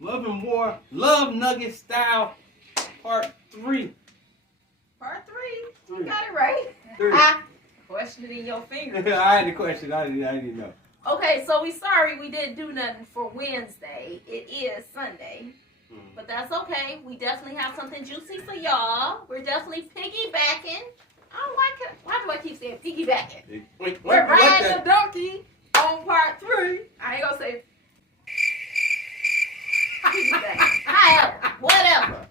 Love and War, Love Nugget Style, Part 3. Part 3. You got it right. 3. Question it in your fingers. I had the question. I didn't know. Okay, so we sorry we didn't do nothing for Wednesday. It is Sunday. But that's okay. We definitely have something juicy for y'all. We're definitely piggybacking. I don't like it. Why do I keep saying piggybacking? We're riding the donkey on part 3. I ain't gonna say piggybacking. However, whatever.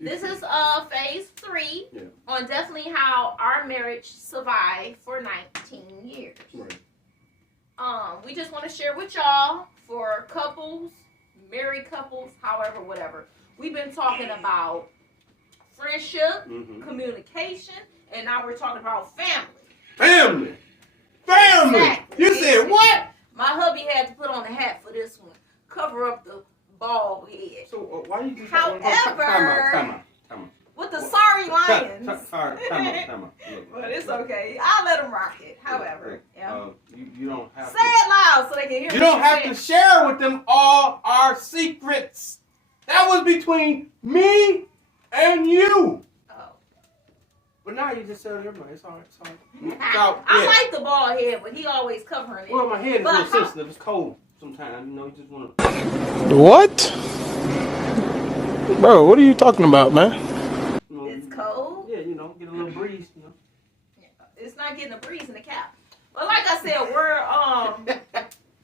This is phase 3 on definitely how our marriage survived for 19 years. Right. We just want to share with y'all for couples, married couples, however, whatever. We've been talking about friendship, communication, and now we're talking about family. Family! Exactly. You said what? My hubby had to put on a hat for this one. Cover up the bald head. So why you do that? However, Time out. with the sorry lions. Time out. But it's okay. I'll let them rock it. However, you don't have say it loud so they can hear. You don't have to share with them all our secrets. That was between me and you. Oh. But now you just said everybody. It's all right. I like the bald head, but he always covering it. Well, my head is a little sensitive. It's cold sometimes. You know, you just want to. What? Bro, what are you talking about, man? It's cold. Yeah, you know, get a little breeze. You know. It's not getting a breeze in the cap. But like I said,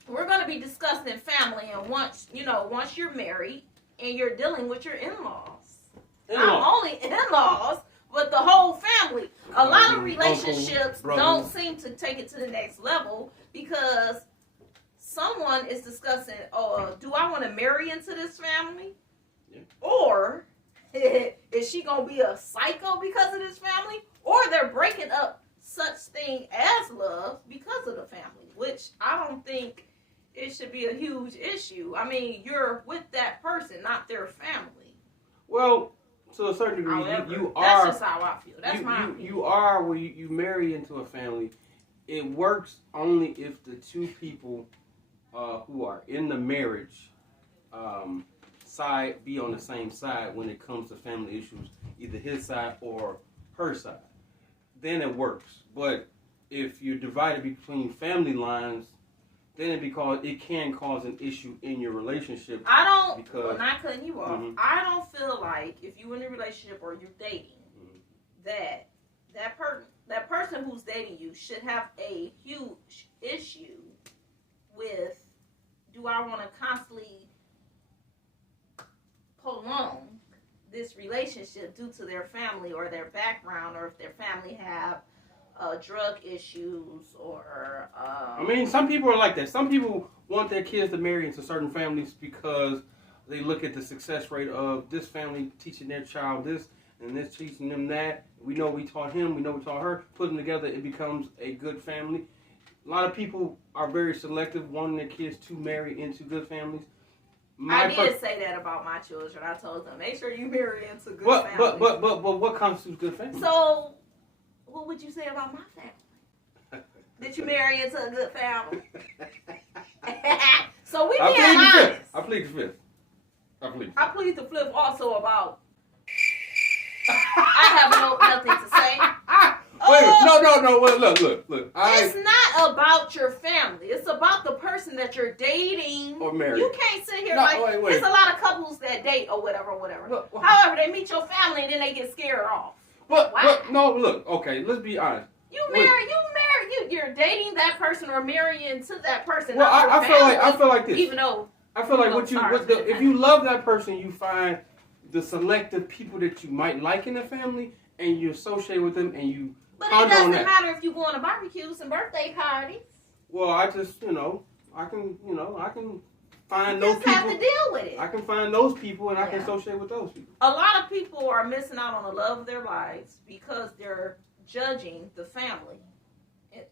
we're gonna be discussing family, and once you're married and you're dealing with your in-laws. Not only in-laws, but the whole family. A lot of relationships don't seem to take it to the next level because someone is discussing, do I want to marry into this family? Yeah. Or is she going to be a psycho because of this family? Or they're breaking up such thing as love because of the family, which I don't think it should be a huge issue. I mean, you're with that person, not their family. Well, to a certain degree, However, you are. That's just how I feel. That's my opinion. You are where you marry into a family. It works only if the two people who are in the marriage side be on the same side when it comes to family issues, either his side or her side. Then it works. But if you're divided between family lines, then it can cause an issue in your relationship. Well, not cutting you off. I don't feel like if you're in a relationship or you're dating, that person who's dating you should have a huge issue with, do I want to constantly prolong this relationship due to their family or their background, or if their family have drug issues or I mean, some people are like that. Some people want their kids to marry into certain families because they look at the success rate of this family teaching their child this and this teaching them that. We know we taught him, we know we taught her. Put them together, it becomes a good family. A lot of people are very selective, wanting their kids to marry into good families. I did say that about my children. I told them, make sure you marry into good families. But what constitutes good family? So, what would you say about my family? Did you marry into a good family? So we being honest. I plead the fifth. I plead the fifth also about. I have nothing to say. No. Well, look. It's not about your family. It's about the person that you're dating or married. You can't sit here wait. There's a lot of couples that date or whatever. However, they meet your family and then they get scared off. But no, look. Okay, let's be honest. You're dating that person or marrying to that person. Well, I feel like this. Even though I feel like if you love that person, you find the selective people that you might like in the family, and you associate with them, and you. But it doesn't matter if you go on to barbecues and birthday parties. Well, I just I can find you those people. You have to deal with it. I can find those people, and I can associate with those people. A lot of people are missing out on the love of their lives because they're judging the family.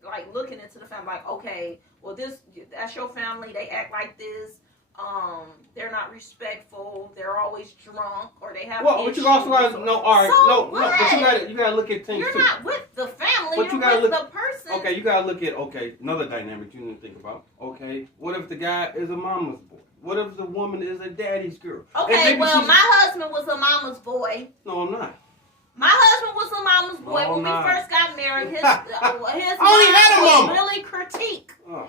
Like looking into the family, like, okay, well, that's your family. They act like this. They're not respectful. They're always drunk, or they have. Well, but you also got to know. All right, but you got to look at things. You're not with the family. But you're with the person. Okay, you got to look at another dynamic you need to think about. Okay, what if the guy is a mama's boy? What if the woman is a daddy's girl? Okay, well, my husband was a mama's boy. No, I'm not. My husband was a mama's boy when we first got married. His mom was really critique. Oh,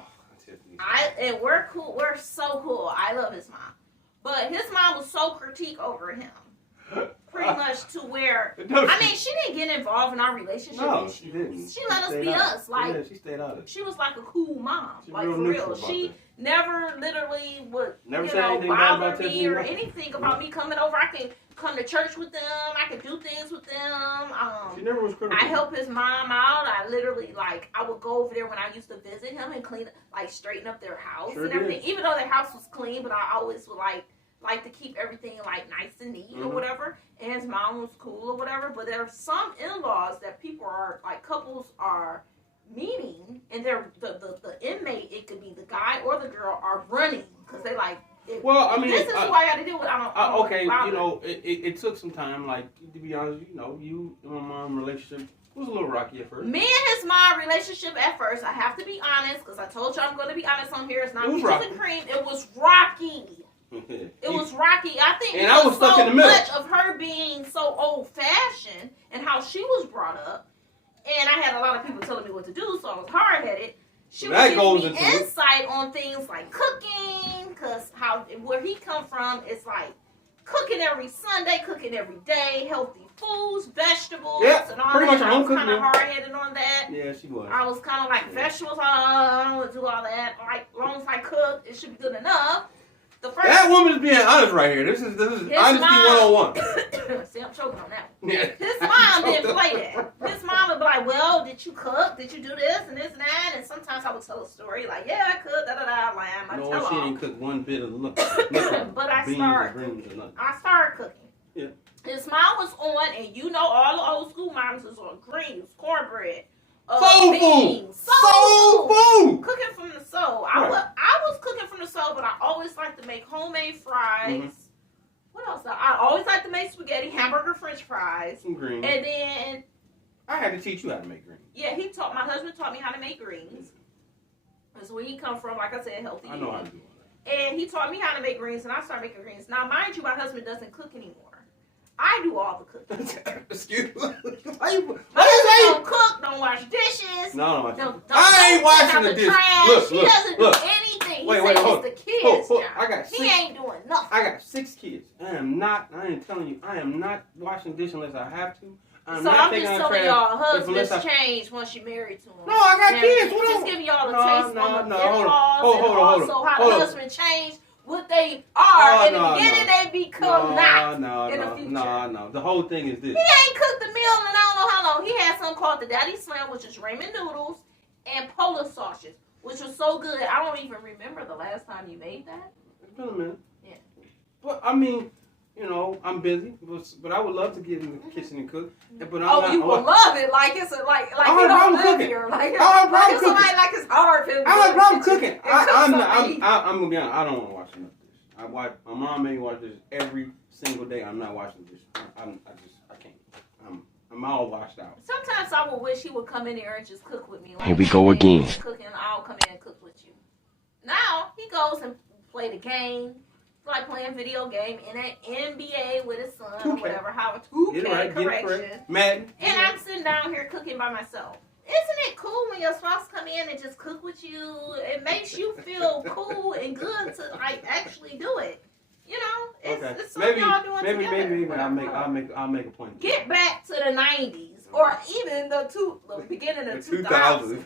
and we're cool. We're so cool. I love his mom, but his mom was so critique over him. Pretty much to where, I mean, she didn't get involved in our relationship issues. She didn't. She let us be us. Like, she stayed out of it. She was like a cool mom. Like, for real. She never literally would, bother me or anything about me coming over. I can come to church with them. I can do things with them. She never was critical. I help his mom out. I literally, I would go over there when I used to visit him and clean, straighten up their house and everything. Even though their house was clean, but I always would, like to keep everything nice and neat or whatever, and his mom was cool or whatever. But there are some in-laws that people are couples are meeting, and they're the inmate, it could be the guy or the girl, are running because they well, I mean, this is who I got to deal with. Okay, it took some time. To be honest, you and my mom relationship was a little rocky at first. Me and his mom relationship at first, I have to be honest, because I told you I'm going to be honest on here. It's not peaches and cream. It was rocky. It was rocky. I think and I was stuck in the middle. Much of her being so old-fashioned and how she was brought up, and I had a lot of people telling me what to do, so I was hard-headed. She would give me insight on things like cooking, because where he come from, it's cooking every Sunday, cooking every day, healthy foods, vegetables, and all pretty that. Much I was kind of hard-headed on that. Yeah, she was. I was kind of vegetables. I don't want to do all that. As long as I cook, it should be good enough. That woman's being honest right here. This is honesty 101. See, I'm choking on that one. Yeah. His mom didn't play that. His mom would be like, well, did you cook? Did you do this and this and that? And sometimes I would tell a story yeah, I cooked, da-da-da, No, she didn't cook one bit of nothing. But I started cooking. Yeah. His mom was on, and all the old school moms was on greens, cornbread, soul food. Cooking from the soul. I was cooking from the soul, but I always like to make homemade fries. Mm-hmm. What else? I always like to make spaghetti, hamburger, French fries, some greens. And then I had to teach you how to make greens. Yeah, my husband taught me how to make greens. That's where he come from. Like I said, healthy. I know how to do it. And he taught me how to make greens, and I started making greens. Now, mind you, my husband doesn't cook anymore. I do all the cooking. Excuse me. My husband don't cook, don't wash dishes. No, I ain't washing the dishes. Look, he doesn't do anything. Wait, it's the kids. He ain't doing nothing. I got 6 kids. I am telling you, I am not washing dishes unless I have to. I'm just telling y'all, husbands change once you're married to them. No, I got kids. What just giving y'all a taste on the in-laws and also how the husband changed. What they are in the beginning, they become not in the future. No. The whole thing is this. He ain't cooked the meal in I don't know how long. He had something called the Daddy Slam, which is ramen noodles and Polish sausage, which was so good. I don't even remember the last time you made that. It's been a minute. Yeah. But I mean, I'm busy, but I would love to get in the kitchen and cook. But would love it like it's like you don't live here. Like somebody like it's hard to. I have a problem cooking. I'm gonna be honest. I don't want to wash enough dishes. My mom made me wash dishes every single day. I'm not washing dishes. I can't. I'm all washed out. Sometimes I would wish he would come in here and just cook with me. Here we go again. Cooking, I'll come in and cook with you. Now he goes and play the game. Like playing video game in an NBA with his son 2K. or whatever, 2K correction. Madden. And I'm sitting down here cooking by myself. Isn't it cool when your spouse come in and just cook with you? It makes you feel cool and good to actually do it. It's something y'all doing together. Maybe I'll make a point. Get back to the 90s or even the beginning of 2000s.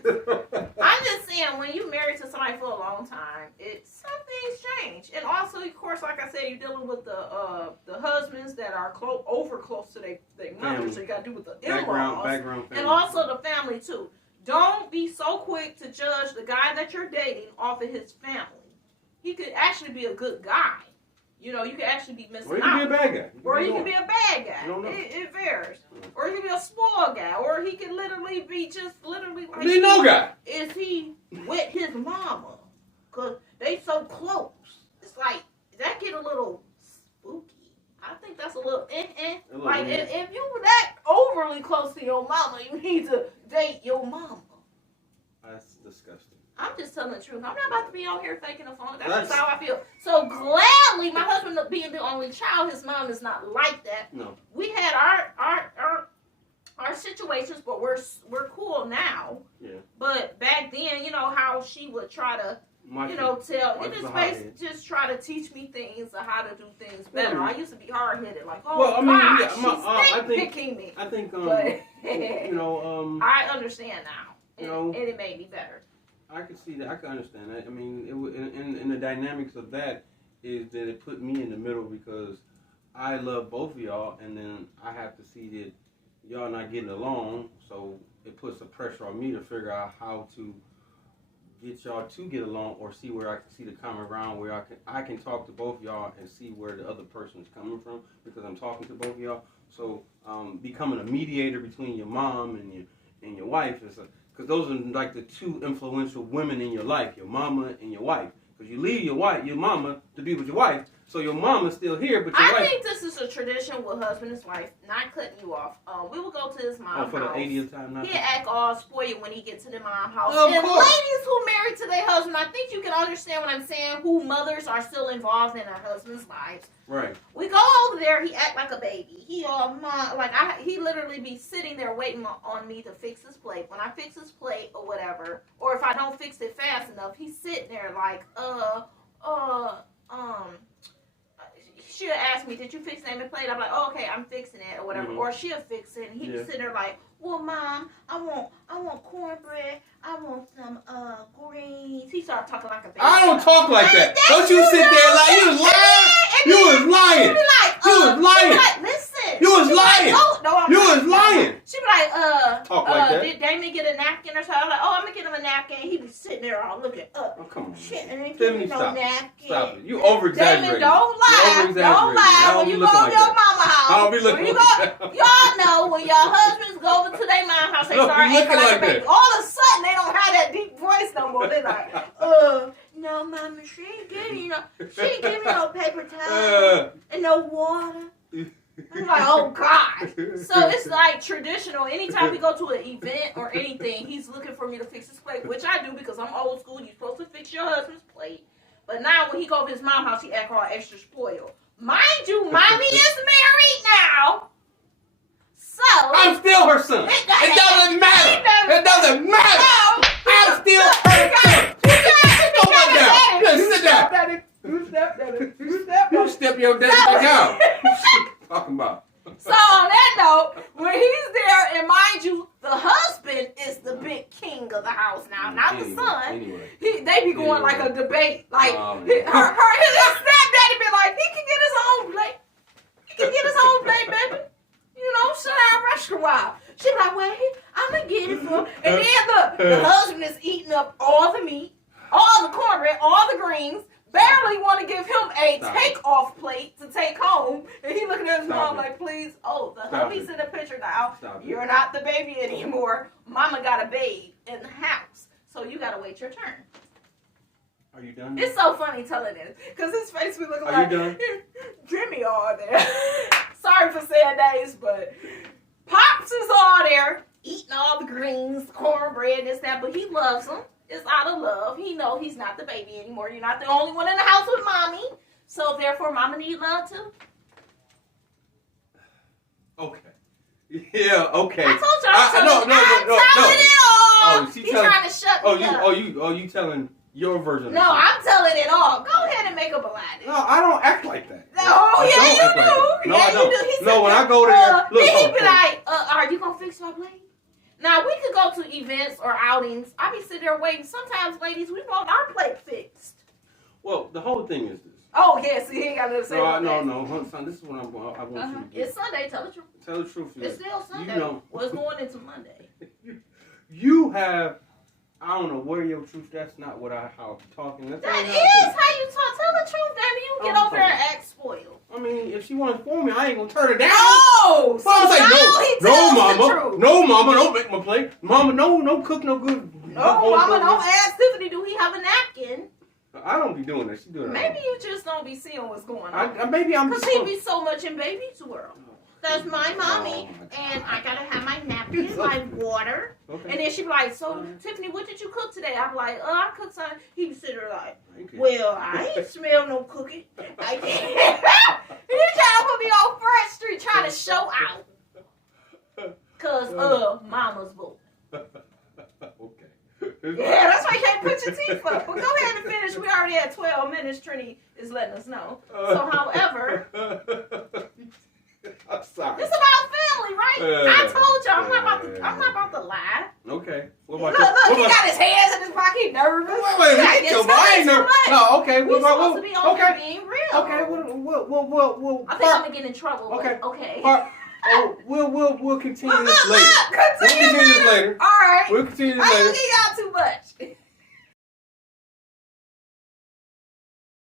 I'm just saying, when you're married to somebody for a long time, some things change. And also, of course, like I said, you're dealing with the husbands that are over close to their mothers, so you got to do with the in-laws. Background family. And also the family, too. Don't be so quick to judge the guy that you're dating off of his family. He could actually be a good guy. You could actually be missing out. Or he could be a bad guy. Or he could be a bad guy. It varies. Or he could be a spoiled guy. Or he could literally be like... Be no guy. Is he with his mama? Because they so close. It's like, that get a little spooky. I think that's a little Like, if you were that overly close to your mama, you need to date your mama. That's disgusting. I'm just telling the truth. I'm not about to be on here faking a phone. That's just how I feel. So gladly, my husband being the only child, his mom is not like that. No. We had our situations, but we're cool now. Yeah. But back then, you know how she would try to, just try to teach me things of how to do things better. I used to be hard headed, like, I think, I understand now, and it made me better. I can see that. I can understand that. I mean, in the dynamics of that is that it put me in the middle because I love both of y'all, and then I have to see that y'all not getting along, so it puts the pressure on me to figure out how to get y'all to get along, or see where I can see the common ground, where I can talk to both y'all and see where the other person is coming from, because I'm talking to both of y'all. So becoming a mediator between your mom and your wife is because those are like the two influential women in your life, your mama and your wife. Because you leave your mama to be with your wife, so your mama's still here, but your wife... I think this is a tradition with husband and wife, not cutting you off. We would go to his mom's for house. The 80th time. He'd act all spoiled when he gets to the mom's house. Of and course. Ladies who married to their husband, I think you can understand what I'm saying, who mothers are still involved in their husband's lives. Right. We go over there, he act like a baby. He he literally be sitting there waiting on me to fix his plate. When I fix his plate or whatever, or if I don't fix it fast enough, he's sitting there like, she'll ask me, did you fix that plate? I'm like, oh, okay, I'm fixing it or whatever. Mm-hmm. Or she'll fix it, and he be sitting there like, well, Mom, I want cornbread. I want some greens. He started talking like a baby. I don't talk like that. Don't you sit there like you was lying? You was lying. You was lying. Like, listen. You was lying. You was lying. She be like, talk like that. Did Damon get a napkin or something? I'm like, oh, I'm gonna get him a napkin. He be sitting there all looking up. Oh, come on. Shit, and ain't giving me no napkin. Stop it. You over-exaggerating. Damon, don't lie. Don't lie. When you go to your mama house. I don't be looking like that. Y'all know when your husbands go over to their mama house, they start acting like a baby. All of a sudden, they don't have that deep voice no more. They're like, no, Mama, she ain't give me no paper towel and no water. I'm like, oh, God. So it's like traditional. Anytime we go to an event or anything, he's looking for me to fix his plate, which I do because I'm old school. You're supposed to fix your husband's plate. But now when he go to his mom's house, he act all extra spoiled. Mind you, Mommy is married now. So I'm still her son. It doesn't matter. It doesn't matter. No. I'm still her son. Sit down. You step your daddy back out. Talking about. So on that note, when he's there, and mind you, the husband is the big king of the house now, not the son. Anyway. They be going like a debate. Like his stepdaddy be like, he can get his own plate. He can get his own plate, baby. You know, sit down, rest a while. She be like, well, I'm gonna get it for him. And then the husband is eating up all the meat, all the cornbread, all the greens. Barely want to give him a take-off plate to take home. And he looking at his mom like, please. Oh, the hubby's in the picture now. You're not the baby anymore. Mama got a babe in the house. So you got to wait your turn. Are you done? It's so funny telling this. Because his face be looking like, are you done? Jimmy all there. Sorry for saying names, but Pops is all there. Eating all the greens, cornbread, this, that. But he loves them. It's out of love. He know he's not the baby anymore. You're not the only one in the house with Mommy. So, therefore, Mama need love, too. Okay. Yeah, okay. I told you I'm telling it all. He's trying to shut me up. You telling your version of No, I'm telling it all. Go ahead and make up a lie. No, I don't act like that. No, you do. No, I don't. He no, when I go there, look. He'd be like, are you going to fix my plate? Now, we could go to events or outings. I be sitting there waiting. Sometimes, ladies, we want our plate fixed. Well, the whole thing is this. Oh, yes. He ain't got nothing to say about that. No. Son, this is what I want you to do. It's Sunday. Tell the truth. Tell the truth. It's still Sunday. You know. Well, it's going into Monday. You have... I don't know where your truth. That's not what how I'm talking. That is how you talk. Tell the truth, baby. You get over there and act spoiled. I mean, if she wants for me, I ain't gonna turn her down. No! So I'm like, no, mama, don't make my plate. Mama, no, cook no good. No, mama, don't ask Tiffany, do he have a napkin? I don't be doing that. She doing that. Maybe you just don't be seeing what's going on. Maybe I'm. Because he be so much in baby's world. That's my mommy, and I gotta have my napkin, my water. Okay. And then she'd be like, so, Tiffany, what did you cook today? I'm like, I cooked something. He'd sit there like, well, I ain't smell no cookie. I can't. He trying to put me on Front Street trying to show out. Because, mama's boy. Okay. Yeah, that's why you can't put your teeth up. But go ahead and finish. We already had 12 minutes. Trini is letting us know. So, however, I'm sorry. it's about family, right? I told you, I'm not about to lie. Okay. What Look, about he got his hands in his pocket. He nervous. Wait, I ain't nervous. No, okay. We're supposed to be on here being real. Okay. We'll I think I'm gonna get in trouble. Okay. Okay. We'll continue this later. Continue We'll continue this later. All right. We'll continue this I later. don't get y'all too much.